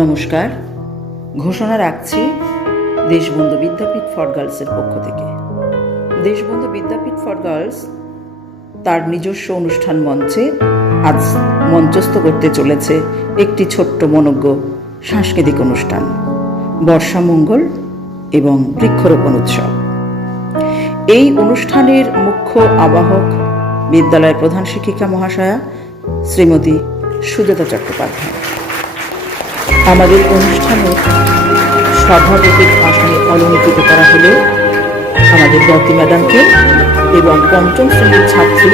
নমস্কার। ঘোষণা রাখছি দেশবন্ধু বিদ্যাপীঠ ফর গার্লসের পক্ষ থেকে। দেশবন্ধু বিদ্যাপীঠ ফর গার্লস তার নিজস্ব অনুষ্ঠান মঞ্চে আজ মঞ্চস্থ করতে চলেছে একটি ছোট্ট মনোজ্ঞ সাংস্কৃতিক অনুষ্ঠান, বর্ষামঙ্গল এবং বৃক্ষরোপণ উৎসব। এই অনুষ্ঠানের মুখ্য আবাহক বিদ্যালয়ের প্রধান শিক্ষিকা মহাশয়া শ্রীমতী সুজাতা চট্টোপাধ্যায়। আমাদের অনুষ্ঠানে সভাপতির আসনে অলঙ্কৃত করা হলে আমাদের বতী ম্যাডামকে এবং পঞ্চম শ্রেণীর ছাত্রী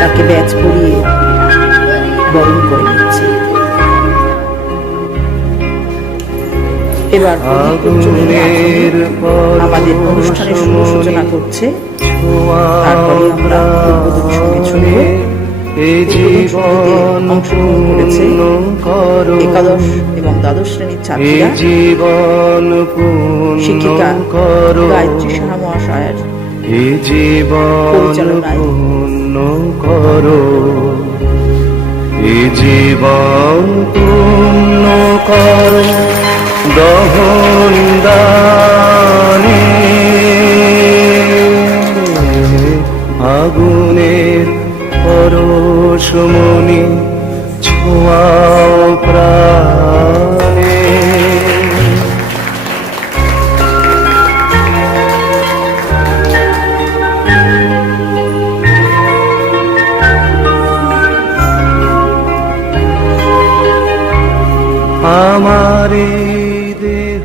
তাকে ব্যাচ পরিয়ে বরণ করে নিচ্ছে। এবার আমাদের অনুষ্ঠানের শুভ সূচনা করছে, তারপরে আমরা উদ্বোধনী সঙ্গীত শুনব। অংশগ্রহণ করেছে একাদশ এবং দ্বাদশ শ্রেণীর ছাত্রীরা। শিক্ষিকা গায়ত্রী সাহা মহাশয়ের পরিচালনায় জীবন পূর্ণ করো দহন দানে আগুনের পরশমণি ছোঁয়াও প্রাণে। আমার দেহ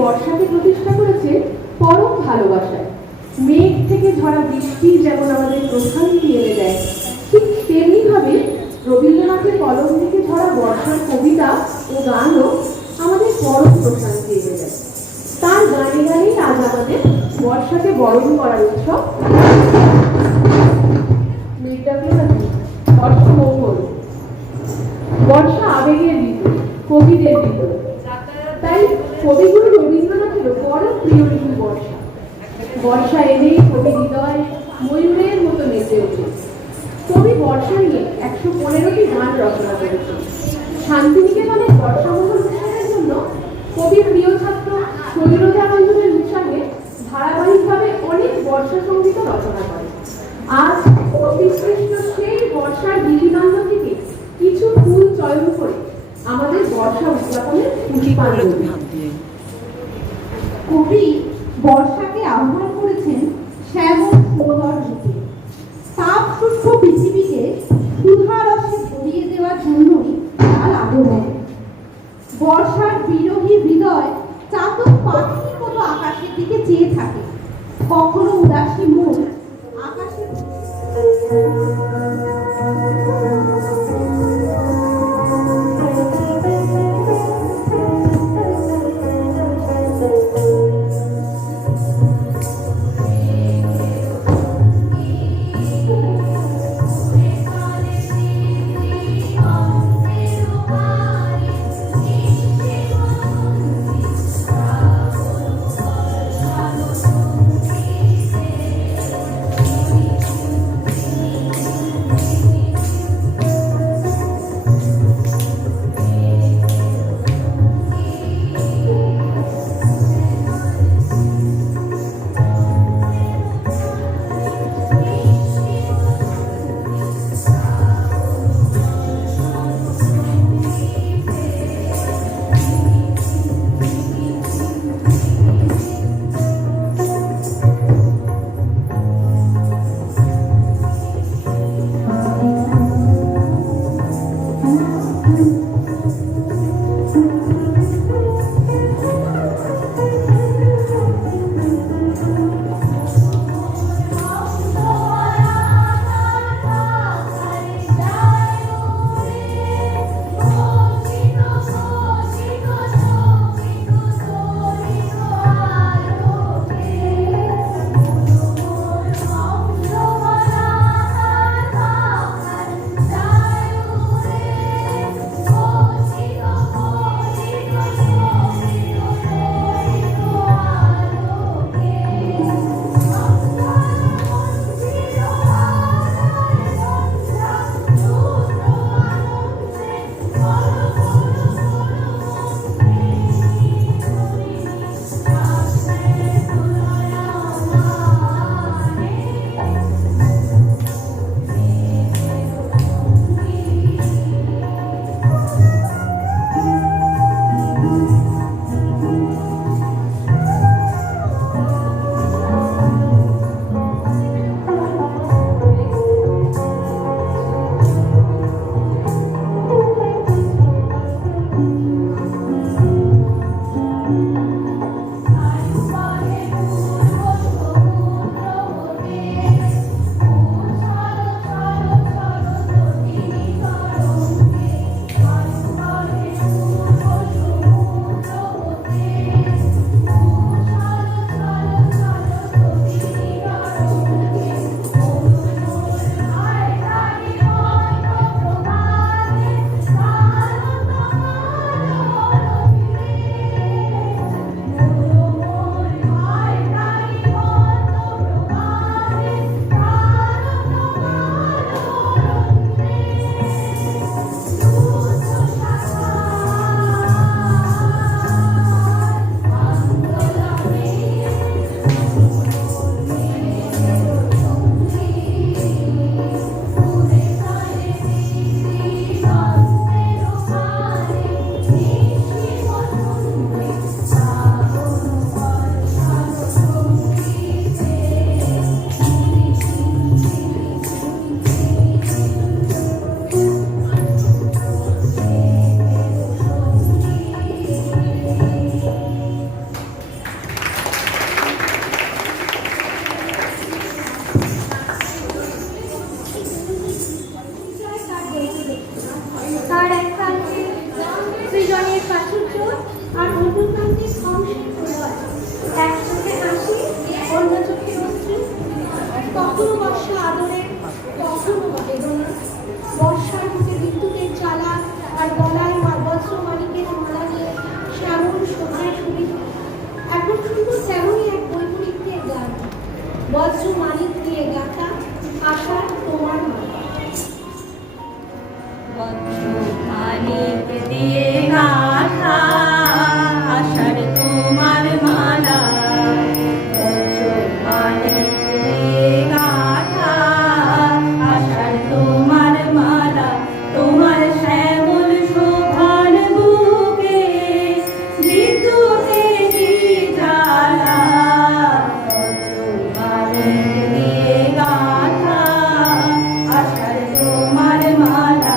বর্ষাকে প্রতিষ্ঠা করেছে পরম ভালোবাসায়। মেঘ থেকে ঝরা বৃষ্টি যেমন আমাদের প্রশান্তি এনে দেয়, ঠিক তেমনি ভাবে রবীন্দ্রনাথের কলম থেকে ঝরা বর্ষার কবিতা ও গানও আমাদের পরম প্রশান্তি এনে দেয়। তার গানে গানেই আজ আমাদের বর্ষাকে বরণ করার উৎসব বর্ষামঙ্গল। বর্ষা আবেগের ঋতু, কবিদের ঋতু, তাই কবিগুরু রবীন্দ্রনাথেরও বড় প্রিয় ঋতু বর্ষা। বর্ষা এলেই কবি হৃদয় ময়ূরের মতো নেচে ওঠে। কবি বর্ষা নিয়ে 115টি গান রচনা করেছেন। শান্তিনিকেতনের বর্ষামঙ্গল অনুষ্ঠানের জন্য কবির প্রিয় ছাত্র শৈলজা রঞ্জনের উৎসাহে ধারাবাহিকভাবে অনেক বর্ষা সঙ্গীত রচনা করে। আজ অতিসৃষ্ট সেই বর্ষার গিরিকাণ্ড থেকে কিছু ফুল চয়ন করে আমাদের বর্ষা উদযাপনের কবি বর্ষাকে আহ্বান করেছেন শ্যামল সুন্দর রূপে। তাপ শুষ্ক পৃথিবীকে সুধারসে ভরিয়ে দেওয়ার জন্যই তার আগমন। বর্ষার বিরোহী হৃদয় চাতক পাখির মতো আকাশের দিকে চেয়ে থাকে। কখনো উদাসী মন আকাশে মানিকের মালা নিয়ে শ্যামল শোভায় শুনিত। এখন শুনবো তেমনই এক বৈপরীত্যের গান, বজ্র মানিক দিয়ে গাথা আশার তোমার মালা। বজ্র মানিক দিয়ে গাথা আশার তোমার মালা, বজ্র মানিক দিয়ে গাথা আশার তোমার মালা, তোমার শ্যামল শোভার বুকে বিদ্যুতেরই জ্বালা, বজ্র মানিক দিয়ে গাথা আশার তোমার মালা।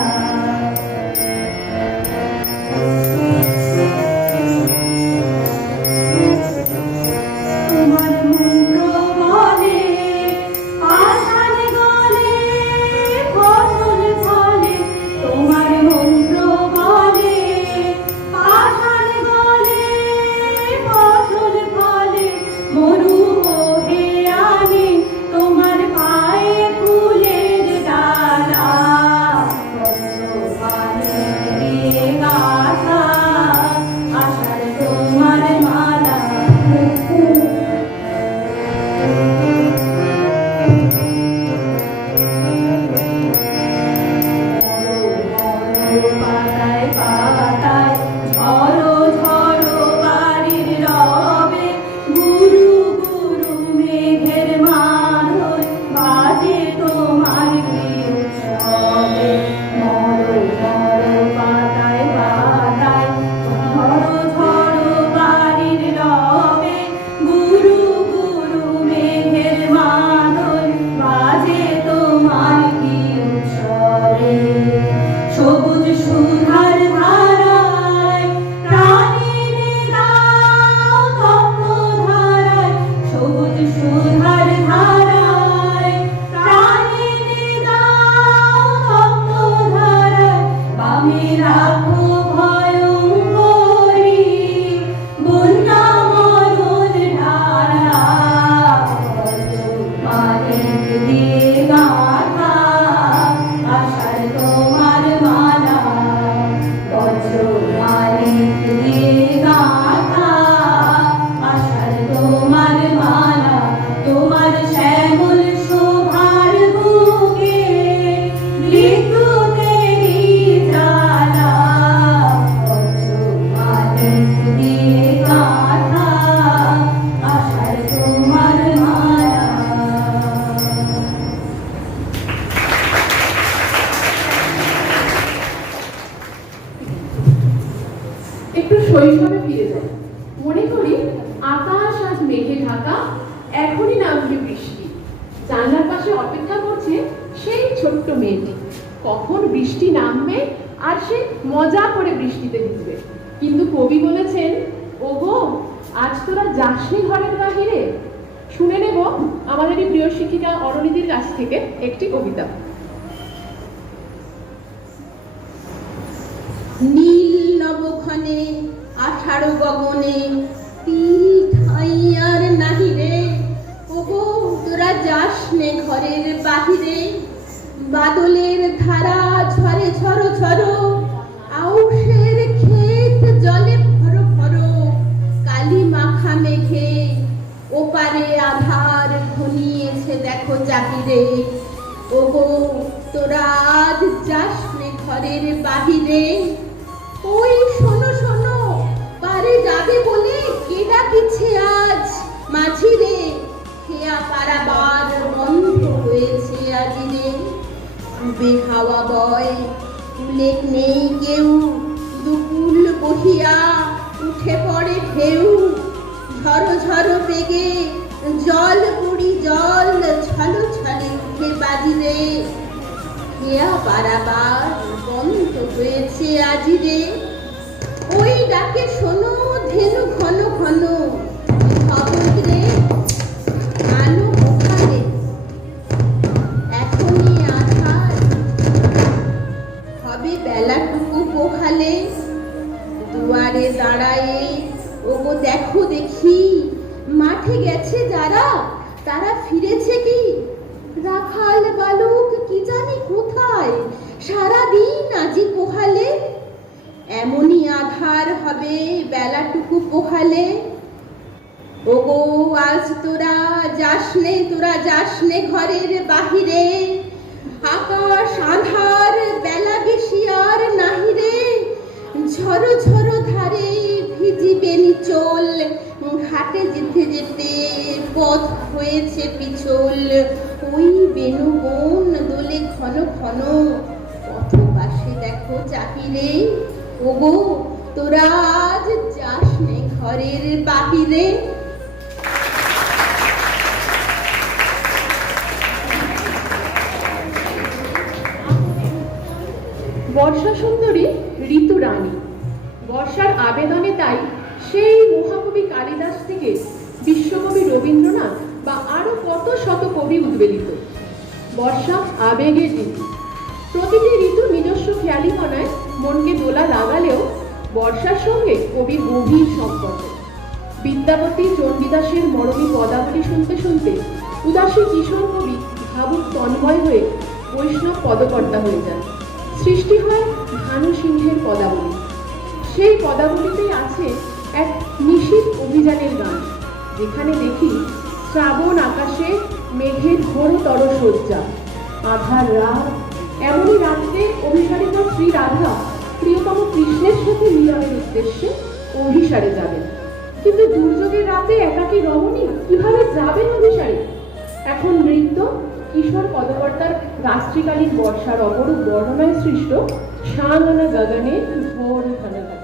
তোমার মন্ত্র বলে আষাঢ় গলে ফসল ফলে, তোমার মন্ত্র বলে আষাঢ় গলে ফসল ফলে, মরু বহে আনে তোমার পায়ে ফুলের ডালা, বজ্র মানিক দিয়ে গাথা আষাঢ় তোমার মালা। পাতায় পাতায় ঝড়ো ঝড়ো বাড়ির রবে, গুরু গুরু মেঘের মাদল বাজে তোমার উৎসবে, মরো মরো পাতায় পাতায় ঝড়ো ঝড়ো বাড়ির রবে, গুরু গুরু মেঘের মাদল বাজে তোমার উৎসবে। সবুজ সুধার ধারায় প্রাণীরে দাও তপ্ত ধারায়, সবুজ সুধার ধারায় প্রাণীরে দাও তপ্ত ধারায়, বামে রাখো ভয়ঙ্করী বন্যা মরণ ধারা, বজ্র মানিক দিয়ে গাথা আশার তোমার মালা, বজ্র মানিক দিয়ে গাথা আশার তোমার মালা, তোমার শ্যামল শোভার বুকে বিদ্যুতেরই জ্বালা, বজ্র মানিক দিয়ে গাথা আশার তোমার মালা। একটু শৈশবে ফিরে যাই। মনে করি আকাশ আজ মেঘে ঢাকা, এখনই নামবে বৃষ্টি। জানলার পাশে অপেক্ষা করছে সেই ছোট্ট মেয়েটি, কখন বৃষ্টি নামবে আর সে মজা করে বৃষ্টিতে ভিজবে। কিন্তু কবি বলেছেন, ওগো আজ তোরা যাসনি ঘরের বাহিরে। শুনে নেব আমাদের এই প্রিয় শিক্ষিকা অরুণীদির কাছ থেকে একটি কবিতা। নীল নবক্ষণে আষাঢ় গগনে তিল ঠাঁই আর নাহি রে, ওগো তোরা যাস নে ঘরের বাহিরে। বাদলের ধারা ঝরে ঝরো ঝরো, আউশের ক্ষেত জলে ভরো ভরো, কালি মাখা মেঘে ওপারে আধার ঘনিয়েছে দেখো চাহিরে, ওগো তোরা আজ যাস নে ঘরের বাহিরে। ওই শোনো শোনো পারে যাবে বলে কে ডাকিছে আজ মাঝিরে, খেয়া পারাবার বন্ধ হয়েছে আজিরে। ডুবে হাওয়া বয় উলেক নেই কেউ, দুকুল বহিয়া উঠে পড়ে ঢেউ, ঝড়ো ঝড়ো বেগে জল বুড়ি জল ছলো ছলে উঠে বাজিরে, খেয়া পারাবার বন্ধ হয়েছে আজিরে। ওই ডাকে শোনো ধেনু ঘন ঘন, সমুদ্রে আলো ওখানে এখনই আধার, হবে বেলাটুকু পোহালে। দুয়ারে দাঁড়ায়ে ওগো দেখো দেখি, মাঠে গেছে যারা তারা ফিরেছে কি? রাখাল বালক কি জানি কোথায় সারাদিন আজি পোহালে। এমনই আধার হবে বেলাটুকু পোহালে। ওগো আজ তোরা যাসনে ঘরের বাহিরে, আকাশ আধার বেলা বেশি আর নাহিরে। ঝরো ঝরো ধারে ভিজিবে নিচল, ঘাটে যেতে যেতে পথ হয়েছে পিছল। ওই বেণুবন দোলে ঘন ঘন, পথ পাশে দেখো চাহিরে। ওগো তোরা আজ যাসনে ঘরের বাহিরে। বর্ষা সুন্দরী ঋতু রানী। বর্ষার আবেদনে তাই সেই মহাকবি কালিদাস থেকে বিশ্বকবি রবীন্দ্রনাথ বা আরো কত শত কবি উদ্বেলিত। বর্ষা আবেগের ঋতু। প্রতিটি ঋতু নিজস্ব খেয়ালিপনায় মনকে দোলা লাগালেও বর্ষার সঙ্গে কবির গভীর সম্পর্ক। বিদ্যাপতি চণ্ডীদাসের মরমী পদাবলী শুনতে শুনতে উদাসী কিশোর কবি ভাবুক তন্ময় হয়ে বৈষ্ণব পদকর্তা হয়ে যান। সৃষ্টি হয় ভানু সিংহের পদাবলী। সেই পদাবলীতেই আছে এক নিশীথ অভিযানের গান, যেখানে দেখি শ্রাবণ আকাশে মেঘের ঘোরতর সজ্জা, আধার রাত। এমনই রাত্রে অভিসারিত শ্রী রাধা প্রিয়তম কৃষ্ণের সাথে মিলনের উদ্দেশ্যে অভিসারে যাবেন। কিন্তু দুর্যোগের রাতে একাকী রমণী কিভাবে যাবেন অভিসারে? এখন নৃত্য কিশোর পদকর্তার রাত্রিকালীন বর্ষার অপরূপ বর্ণনায় সৃষ্ট শাননা গগনে ঘোর ঘনঘটা।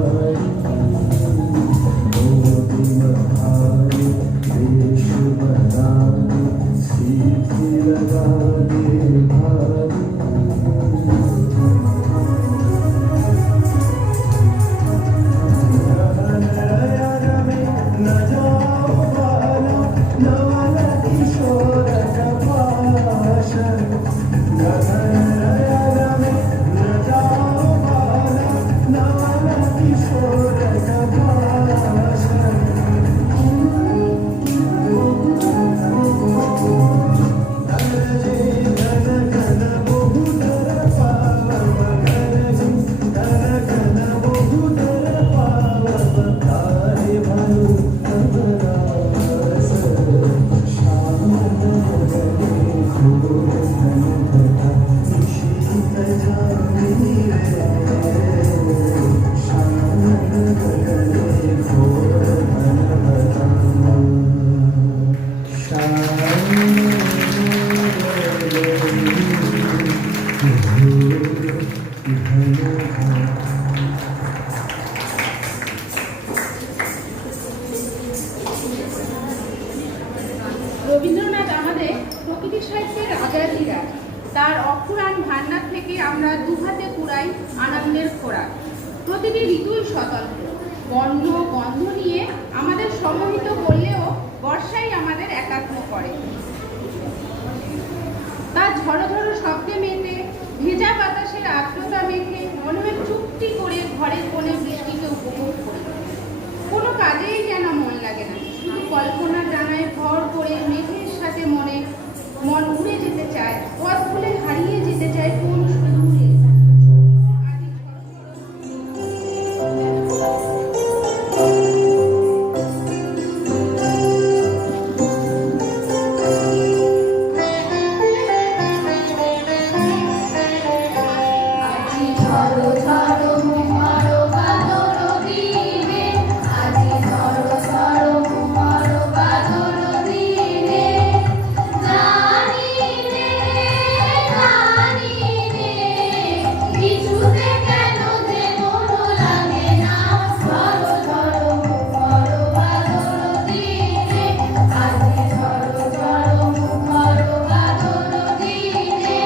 भाई সাহিত্যের আজাদিরা, তার অফুরান ভান্ডার থেকে আমরা দুহাতে কুড়াই আনন্দের খোরাক। প্রতিটি ঋতুই স্বতন্ত্র, বর্ণ গন্ধ নিয়ে আমাদের সমন্বিত করলেও বর্ষাই আমাদের একাত্ম করে। তার ঝড়ো ঝড়ো শব্দে মেতে, ভেজা বাতাসের আর্দ্রতা মেখে মনে চুক্তি করে ঘরের কোণে বৃষ্টিকে উপভোগ করি। কোনো কাজেই যেন মন লাগে না, শুধু কল্পনার ডানায় ভর করে মেঘের সাথে মন উড়ে যেতে চায়, পথ ভুলে হারিয়ে যেতে চায় কোন সুদূরে। আজি ঝড়ো ঝড়ো মুখর বাদল দিনে, আজি ঝড়ো ঝড়ো মুখর বাদল দিনে, জানি রে কিছুতে কেন যে মন লাগে না, ঝড়ো ঝড়ো মুখর বাদল দিনে, আজি ঝড়ো ঝড়ো মুখর বাদল দিনে।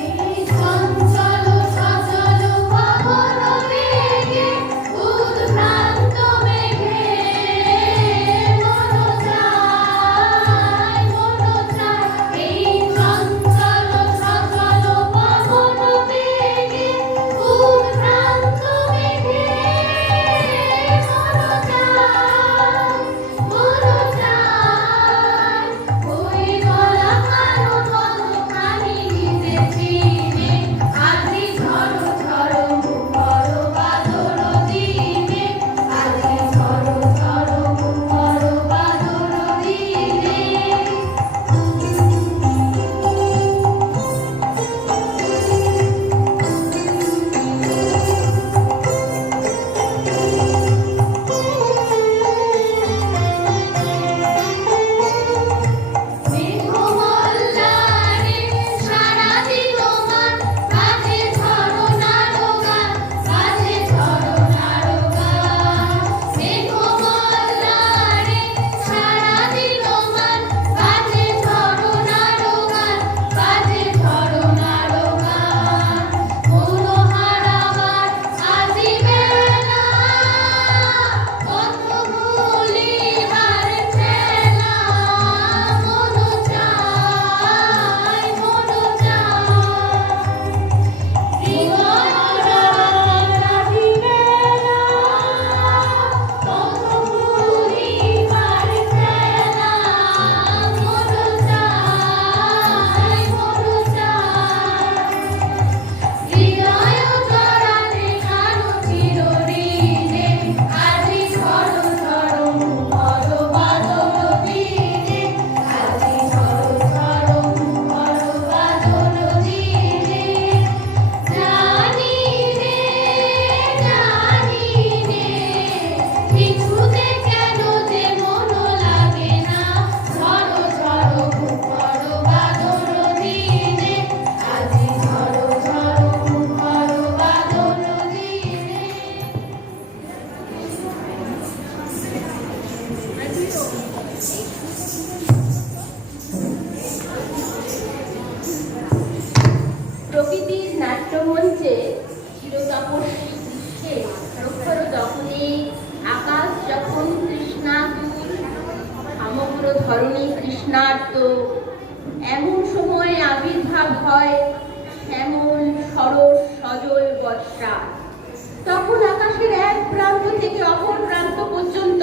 এই চঞ্চল সচল পবন বেগে, উদ্ভ্রান্ত মেঘে মন চায়, মন চায়। এই চঞ্চল সচল পবন বেগে, উদ্ভ্রান্ত মেঘে মন চায়, মন চায়। ওই গলা কারো মনখানি নিতেছি রে, আজি ঝড়ো ঝড়ো মুখর বাদল দিনে, আজি ঝড়ো ঝড়ো মুখর বাদল দিনে। মেঘমল্লারে সারা দিল মান, বাজে ঝড়ো নাড়ো গান, বাজে ঝড়ো নাড়ো গান। মেঘমল্লারে সারা দিল মান, বাজে ঝড়ো নাড়ো গান, বাজে ঝড়ো নাড়ো গান। মনোহারাবার আজিবে না, কত ভুলিবার ঠেলা, মন চায়, মন চায়। হৃদয় রাধিবে না, কত ভুলিবার ঠেলা, মন চায়, মন চায়। হৃদয় জড়াতে কারো চিরঋণে, আজি ঝড়ো ঝড়ো মুখর বাদল দিনে, আজি ঝড়ো ঝড়ো মুখর বাদল দিনে। জানি রে কিছুতে কেন যে মন লাগে না, ঝড়ো ঝড়ো মুখর বাদল দিনে, আজি ঝড়ো ঝড়ো মুখর বাদল দিনে। প্রকৃতির নাট্যমঞ্চে চিরতপস্বী দৃশ্যে প্রখর যখনে আকাশ যখন কৃষ্ণাতুর, সমগ্র ধরণী কৃষ্ণার্ত, এমন সময় আবির্ভাব হয় শ্যামল সরস সজল বর্ষা। তখন আকাশের এক প্রান্ত থেকে অপর প্রান্ত পর্যন্ত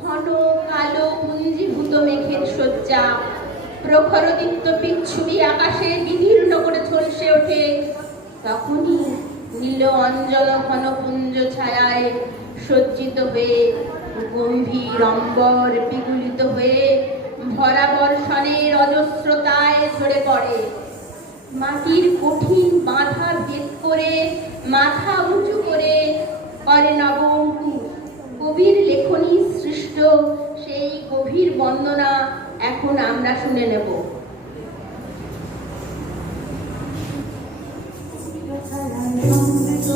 ঘন কালো পুঞ্জীভূত মেঘের শয্যা, প্রখরদীপ্ত পিচ্ছুবি আকাশে বিদীর্ণ করে ঝলসে ওঠে। তখনই নীল অঞ্জল ঘন পুঞ্জ ছায়ায় সজ্জিত হয়ে, গম্ভীর অম্বর বিগুলিত হয়ে ভরা বর্ষণের অজস্রতায় ঝরে পড়ে। মাটির কঠিন বাঁধা ভেদ করে মাথা উঁচু করে নব অঙ্কুর। কবির লেখনী সৃষ্ট সেই গভীর বন্দনা এখন আমরা শুনে নেব। সমৃদ্ধ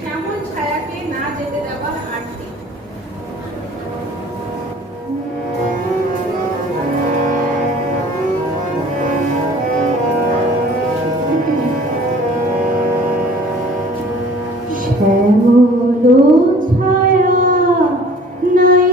শ্যামল ছায়াকে না যেতে দেওয়ার আরতি। শ্যামল ছায়া নাই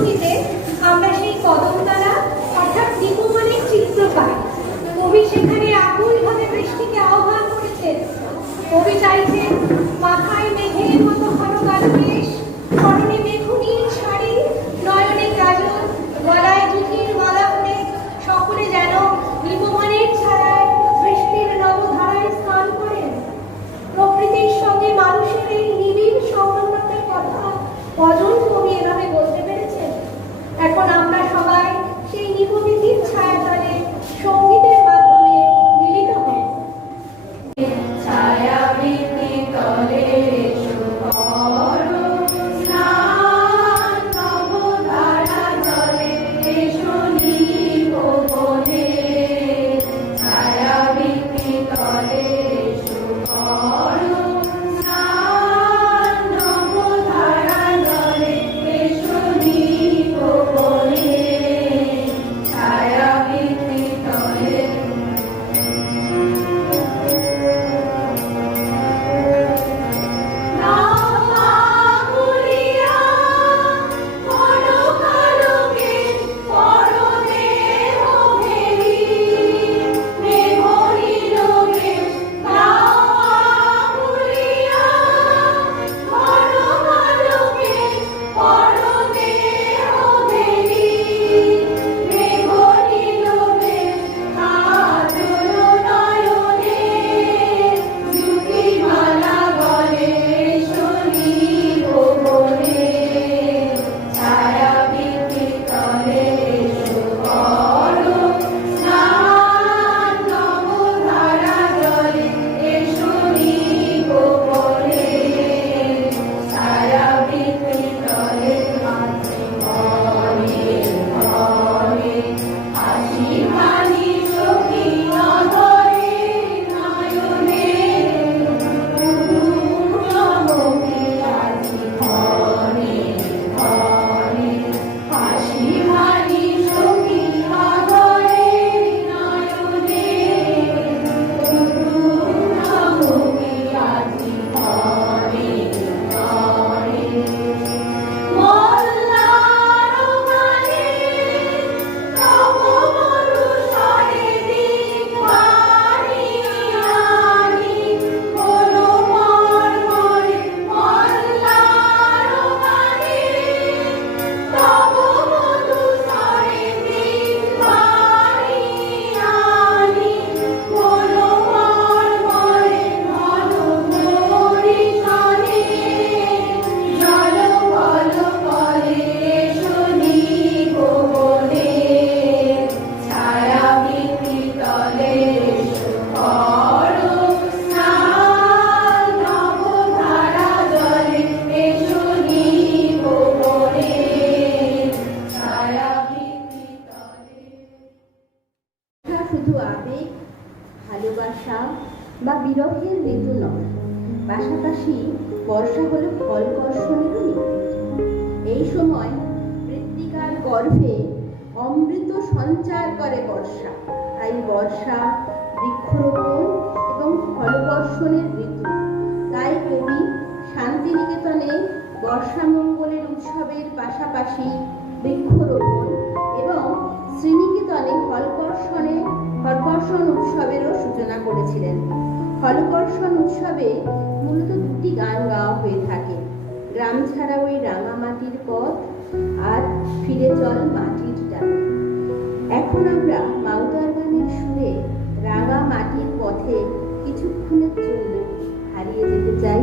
পটভূমিতে আমরা সেই কদমতলা অর্থাৎ নিপুমানের চিত্র পাই। কবি সেখানে আকুলভাবে বৃষ্টিকে আহ্বান করেছেন। কবি চাইছেন মাথায় মেঘের মতো ঘন কালো কেশ, পরনে মেঘনীল শাড়ি, নয়নে কাজল, গলায় জুতির মালা পরে সকলে যেন নিপুমানের ছায়ায় বৃষ্টির নবধারায় স্নান করেন। প্রকৃতির সঙ্গে মানুষের এই নিবিড় সমন্বয়ের কথা কজন কবি এভাবে বলতে পেরেছেন? এখন আমরা সবাই সেই নিপবিধির ছায়াতলে সঙ্গীতের মাধ্যমে মিলিত হব। ছায়াবৃত্তি তলে এসো করো স্নান, নবধারা জলে এসো নিপবনে। ছায়াবৃত্তি তলে এসো করো স্নান, নবধারা জলে এসো নিপবনে। ছায়াবৃত্তি তলে শুধু আবেগ, ভালোবাসা বা বিরহের ঋতু নয়, পাশাপাশি বর্ষা হলো ফল বর্ষণেরও ঋতু। এই সময় মৃত্তিকার গর্ভে অমৃত সঞ্চার করে বর্ষা। তাই বর্ষা বৃক্ষরোপণ এবং ফল বর্ষণের ঋতু। তাই কবি শান্তিনিকেতনে বর্ষামঙ্গলের উৎসবের পাশাপাশি বৃক্ষরোপণ এবং শ্রীনিকেতনে ফলবর্ষণ উৎসবেরও সূচনা করেছিলেন। ফলবর্ষণ উৎসবে মূলত দুটি গান গাওয়া হয়ে থাকে, গ্রাম ছাড়া ওই রাঙামাটির পথ আর ফিরে চল মাটির ডাকে। এখন আমরা মাউতার গানের সুরে রাঙা মাটির পথে কিছুক্ষণের জন্য হারিয়ে যেতে চাই।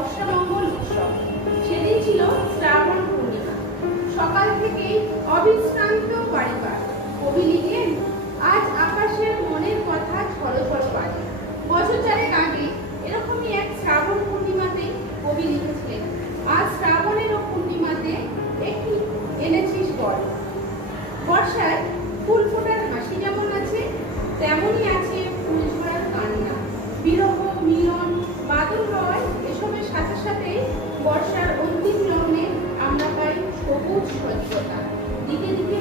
বর্ষামঙ্গল উৎসব। সেদিন ছিল শ্রাবণ পূর্ণিমা। সকাল থেকেই অবিশ্রান্ত পরিবার। কবি লিখেন, আজ আকাশের মনের কথা ছলছল বাজে। বছর চারেক আগে এরকমই এক শ্রাবণ পূর্ণিমাতে কবি লিখেছিলেন, আজ শ্রাবণের পূর্ণিমাতে একটি এনেছিস বল। বর্ষায় ফুল ফোটার হাসি যেমন আছে, তেমনই আছে ফুল ঝরার কান্না। বিরহ, মিলন, বাদল হয়, এসবের সাথে সাথে বর্ষার অন্তিম লগ্নে আমরা পাই সবুজ সজ্জতা। দিকে দিকে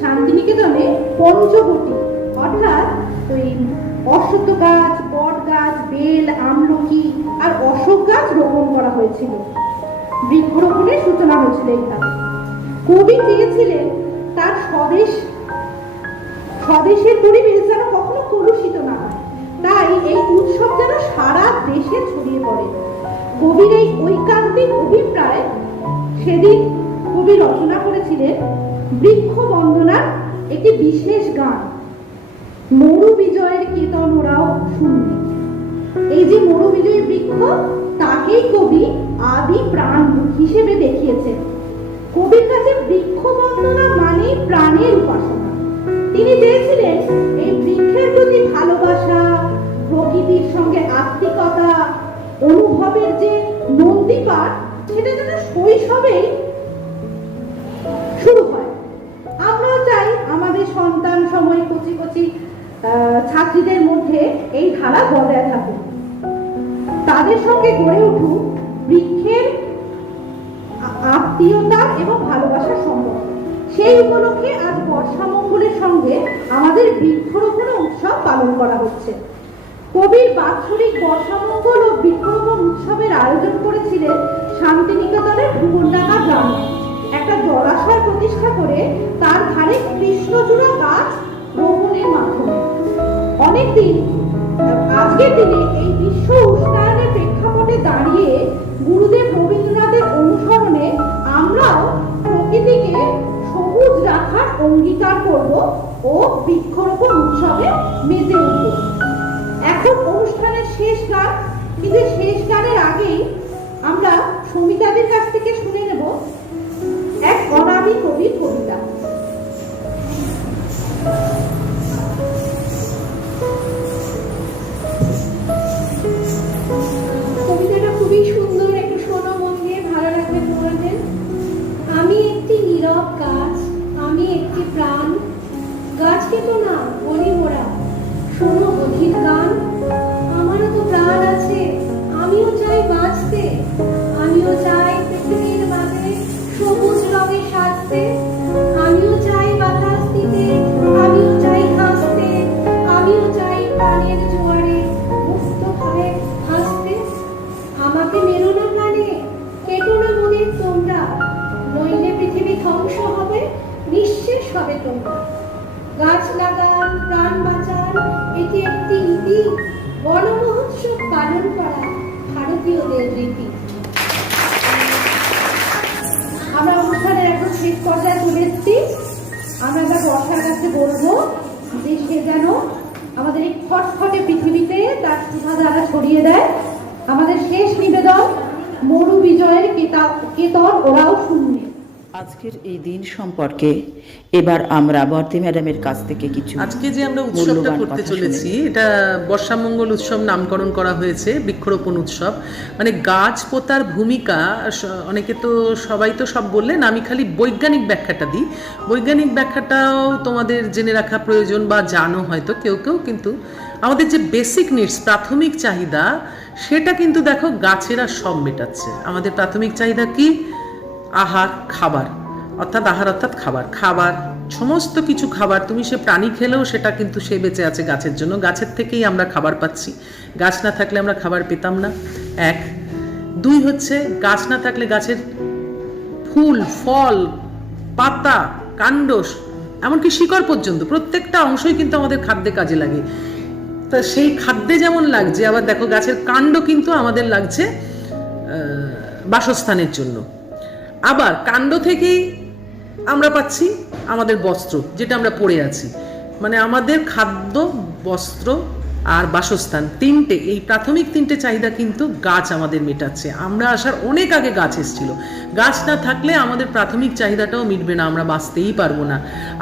শান্তিনিকেতনে পঞ্চবটি অর্থাৎ ওই অশ্বত্থ গাছ, বট গাছ, বেল, আমলকি আর অশোক গাছ রোপণ করা হয়েছিল। বৃক্ষরোপণের সূচনা হয়েছিল এইভাবে। কবি চেয়েছিলেন তার স্বদেশের পরিবেশ যেন কখনো কলুষিত না হয়, তাই এই উৎসব যেন সারা দেশে ছড়িয়ে পড়ে। কবির এই ঐকান্তিক অভিপ্রায় সেদিন কবি রচনা করেছিলেন বৃক্ষ বন্দনার একটি বিশেষ গান, মরু বিজয়ের কীর্তন ওরাও শুনবে। এই যে মরু বিজয়ী বৃক্ষ, তাকেই কবি আদি প্রাণ হিসেবে দেখিয়েছেন। কবির কাছে বৃক্ষ বন্দনা মানে প্রাণের উপাসনা। তিনি চেয়েছিলেন এই বৃক্ষের প্রতি ভালোবাসা, প্রকৃতির সঙ্গে আত্মিকতা, অনুভবের যে নন্দীপাঠ, সেটা যেন শৈশবেই শুরু হয়। আমরাও চাই আমাদের সন্তান সময় কচি কচি ছাত্রীদের মধ্যে এই ধারা বজায় থাকুক, তাদের সঙ্গে গড়ে উঠুক বৃক্ষের আত্মীয়তা এবং ভালোবাসার সম্পর্ক। সেই উপলক্ষে আজ বর্ষামঙ্গলের সঙ্গে আমাদের বৃক্ষরোপণ উৎসব পালন করা হচ্ছে। কবির বাৎসরিক বর্ষামঙ্গল ও বৃক্ষরোপণ উৎসবের আয়োজন করেছিলেন শান্তিনিকেতনের ভুবনডাঙ্গা গ্রামে। একটা জলাশয় প্রতিষ্ঠা করে তার ধারে কৃষ্ণচূড়া গাছ রোপণের মাধ্যমে অনেকদিন আজকের দিনে এই বিশ্ব উষ্ণায়নের প্রেক্ষাপটে দাঁড়িয়ে গুরুদেব রবীন্দ্রনাথের অনুসরণে আমরাও প্রকৃতিকে সবুজ রাখার অঙ্গীকার করব ও বৃক্ষরোপণ উৎসবে মেতে উঠব। এখন অনুষ্ঠানের শেষ গান, কিন্তু শেষ গানের আগেই আমরা সমিতাদের কাছ থেকে শুনে নেব এক অনাদি কবির কবিতা। কবিতাটা খুবই সুন্দর, একটু শোনো মন দিয়ে, ভালো লাগবে তোমাদের। আমি একটি নীরব গাছ, আমি একটি প্রাণ, গাছকে তো না বলি মোরা, শোনো গভীর গান। আমারও তো প্রাণ আছে, আমিও চাই বাঁচতে, আমিও চাই পৃথিবীর মাঝে সবুজ রঙে সাজতে, আমিও চাই বাতাস দিতে, আমিও চাই হাসতে, আমিও চাই প্রাণের জোয়ারে মুক্তভাবে হাসতে। আমাকে মেরো না প্রাণে, কেটো না মনের তোমরা, নইলে পৃথিবী ধ্বংস হবে, নিঃশেষ হবে তোমরা। গাছ লাগান, প্রাণ বাঁচান, এটি একটি নীতি, বন মহোৎসব পালন করা ভারতীয়দের রীতি। আমরা অনুষ্ঠানের এখন শেষ পর্যায়ে চলে এসেছি। আমরা এবার বর্ষার কাছে বলবো যে সে যেন আমাদের এই খটখটে পৃথিবীতে তার সুধাধারা ছড়িয়ে দেয়। আমাদের শেষ নিবেদন, মরু বিজয়ের কীর্তন ওরাও শুনবে। আজকের এই দিন সম্পর্কে এবার আমরা বর্তি ম্যাডামের কাছ থেকে কিছু আজকে যে আমরা উৎসবটা মূল্যবান করতে কথা চলেছি, শুনে। এটা বর্ষামঙ্গল উৎসব নামকরণ করা হয়েছে, বৃক্ষরোপণ উৎসব। মানে গাছ পোতার ভূমিকা, অনেকে তো সবাই তো সব বললেন, আমি খালি বৈজ্ঞানিক ব্যাখ্যাটা দিই। বৈজ্ঞানিক ব্যাখ্যাটাও তোমাদের জেনে রাখা প্রয়োজন বা জানো হয়তো কেউ কেউ, কিন্তু আমাদের যে বেসিক নিডস, প্রাথমিক চাহিদা, সেটা কিন্তু দেখো গাছেরা সব মেটাচ্ছে। আমাদের প্রাথমিক চাহিদা কি? আহার, খাবার, অর্থাৎ আহার অর্থাৎ খাবার। খাবার, সমস্ত কিছু খাবার, তুমি সে প্রাণী খেলেও সেটা কিন্তু সে বেঁচে আছে গাছের জন্য। গাছের থেকেই আমরা খাবার পাচ্ছি, গাছ না থাকলে আমরা খাবার পেতাম না। এক। দুই হচ্ছে, গাছ না থাকলে গাছের ফুল, ফল, পাতা, কাণ্ড, এমনকি শিকড় পর্যন্ত প্রত্যেকটা অংশই কিন্তু আমাদের খাদ্যে কাজে লাগে। তা সেই খাদ্যে যেমন লাগছে, আবার দেখো গাছের কাণ্ড কিন্তু আমাদের লাগছে বাসস্থানের জন্য। আবার কাণ্ড থেকেই আমরা পাচ্ছি আমাদের বস্ত্র, যেটা আমরা পরে আছি। মানে আমাদের খাদ্য, বস্ত্র আর বাসস্থান, তিনটে, এই প্রাথমিক তিনটে চাহিদা কিন্তু গাছ আমাদের মেটাচ্ছে। আমরা আসার অনেক আগে গাছ এসেছিল। গাছ না থাকলে আমাদের প্রাথমিক চাহিদাটাও মিটবে না, আমরা বাঁচতেই পারবো না।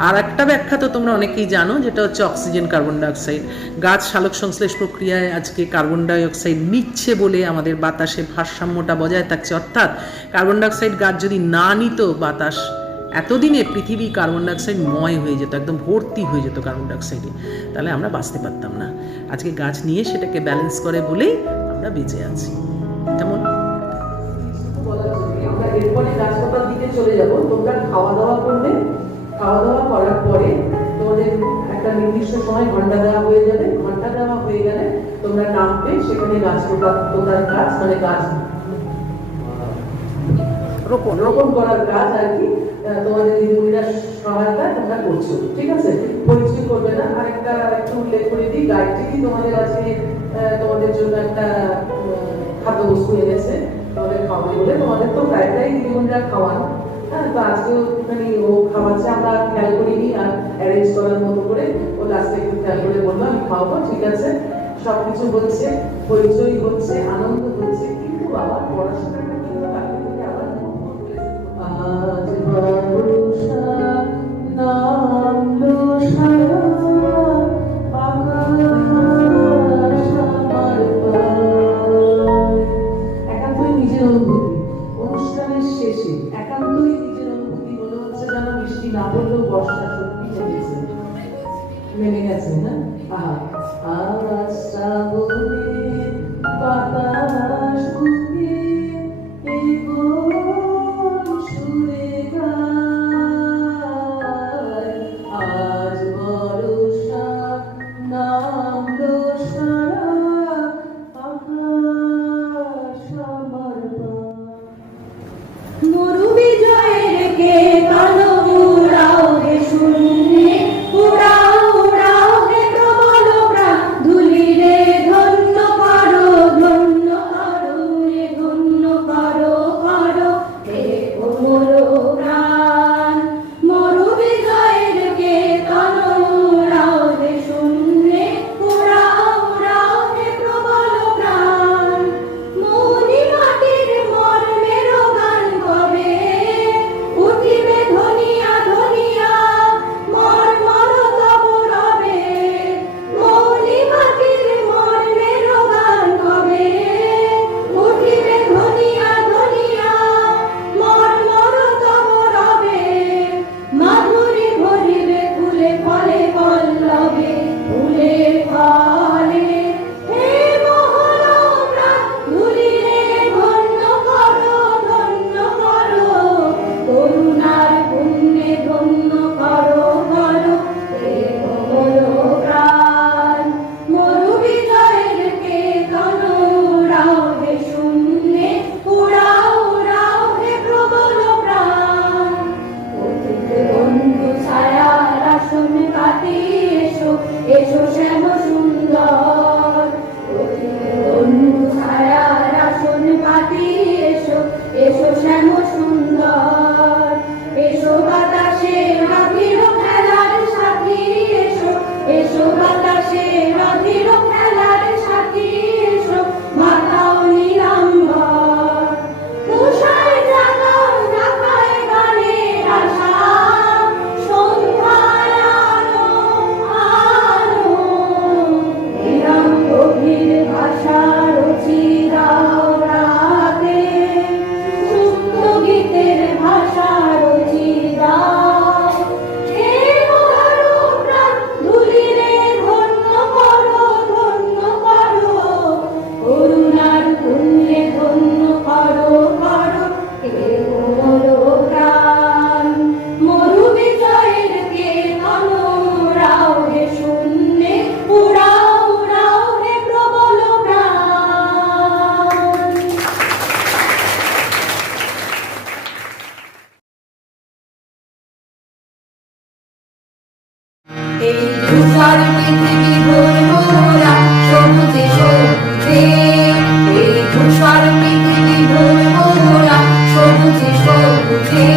আর একটা ব্যাখ্যা তো তোমরা অনেকেই জানো, যেটা হচ্ছে অক্সিজেন, কার্বন ডাইঅক্সাইড। গাছ সালোক সংশ্লেষ প্রক্রিয়ায় আজকে কার্বন ডাইঅক্সাইড নিচ্ছে বলে আমাদের বাতাসে ভারসাম্যটা বজায় থাকছে। অর্থাৎ কার্বন ডাইঅক্সাইড গাছ যদি না নিত, বাতাস এতদিনে পৃথিবী কার্বন ডাইঅক্সাইড ময় হয়ে যেত, একদম ভর্তি হয়ে যেত কার্বন ডাইঅক্সাইডে, তাহলে আমরা বাঁচতে পারতাম না। আজকে গাছ নিয়ে সেটাকে ব্যালেন্স করে বলেই আমরা বেঁচে আছি। কেমন আমরা এরপরে গাছ কাটার দিকে চলে যাব। তোমরা খাওয়া দাওয়া করবে, খাওয়া দাওয়া করার পরে তোমাদের একটা নির্দিষ্ট সময় ঘন্টা দেওয়া হয়ে যাবে। ঘন্টা দেওয়া হয়ে গেলে তোমরা নামবে, সেখানে গাছ পোতার কাজ, মানে গাছ রোপণ করার কাজ আর কি তোমাদের দিদিমণিরা সহায়তায় তোমরা করছো, ঠিক আছে? পরিচয় করবে না। আর একটা একটু উল্লেখ করে দিই, গায়ত্রী তোমাদের আজকে তোমাদের জন্য একটা খাদ্যবস্তু এনেছে, তোমাদের খাওয়াবে বলে। তোমাদের তো প্রায় দিদিমণিরা খাওয়ান, হ্যাঁ, তো আজকেও মানে ও খাওয়াচ্ছে, আমরা খেয়াল করিনি আর অ্যারেঞ্জ করার মতো করে ও লাস্টে একটু খেয়াল করে বললো আমি খাওয়াবো, ঠিক আছে? সবকিছু হচ্ছে, পরিচয় হচ্ছে, আনন্দ হচ্ছে, কিন্তু আবার পড়াশোনাটা কিন্তু বাকি থেকে আবার আজ বর্ষা নামলো সারা আকাশ আমার পায়। একান্তই নিজের অনুভূতি, অনুষ্ঠানের শেষে একান্তই নিজের অনুভূতি মনে হচ্ছে যেন বৃষ্টি না পড়লেও বর্ষা সত্যি নেমেছে, নেমে গেছে না? আহা, আজ শ্রাবণের বাতাস বুকে এই কোন সুরে গায়, আজ বর্ষা নামলো সারা আকাশ আমার পায়। মরু বিজয়ের কে কালো উড়াও হে শূন্যে, উড়াও উড়াও হে প্রবল প্রাণ, ধুলিরে ধন্য করো, ধন্য করো রে, ধন্য করো করো হে অমর প্রাণ। মরু বিজয়ের কে কালো উড়াও হে শূন্যে, উড়াও উড়াও হে প্রবল প্রাণ। মৌনি মাটির মর্মের গান কবে উঠিবে ধনিয়া ধনিয়া, মর মর তব রবে। মৌনি মাটির মর্মের গান কবে উঠিবে ধনিয়া ধনিয়া, মর মর তব রবে। মাধুরী ভরিবে ফুলে ফলে পল্লবে, ফুলে ফলে হে মহল প্রাণ, ধুলিরে ধন্য করো, ধন্য করো করুণার পুণ্যে, ধন্য করো করো হে মহল প্রাণ। মরু বিজয়ের কে তন উড়াও হে শূন্যে, উড়াও উড়াও হে প্রবল প্রাণ। অতীতে বন্ধু ছায়ার আসন কাটি এসো, এসো শ্যাম সুন্দর। অতীতে বন্ধু ছায়ার আসন কাটি এসো, এসো শ্যাম সুন্দর। এসো বাতাসে রাধির খেলার সাথী, এসো এসো বাতাসে রাধির খেলার সাথী, এসো মাতাও নীলাম্বর। তুষার জাগাও রাখায় গানের আশা, সন্ধ্যায় আলো আলো। এরম গভীর ভাষা রচি দাও রাতে, সুপ্ত গীতের ভাষা রচি দাও। হে মহল প্রাণ, ধুলিরে ধন্য করো, ধন্য করো করুণার পুণ্যে, ধন্য করো করো হে মহল প্রাণ। মরু বিজয়ের কে তন উড়াও হে শূন্যে, উড়াও উড়াও হে প্রবল প্রাণ। এই তুষার পৃথিবী ভোরমোরা সবুজে সবুজে, এই তুষার পৃথিবী ভোরমোরা সবুজে সবুজে।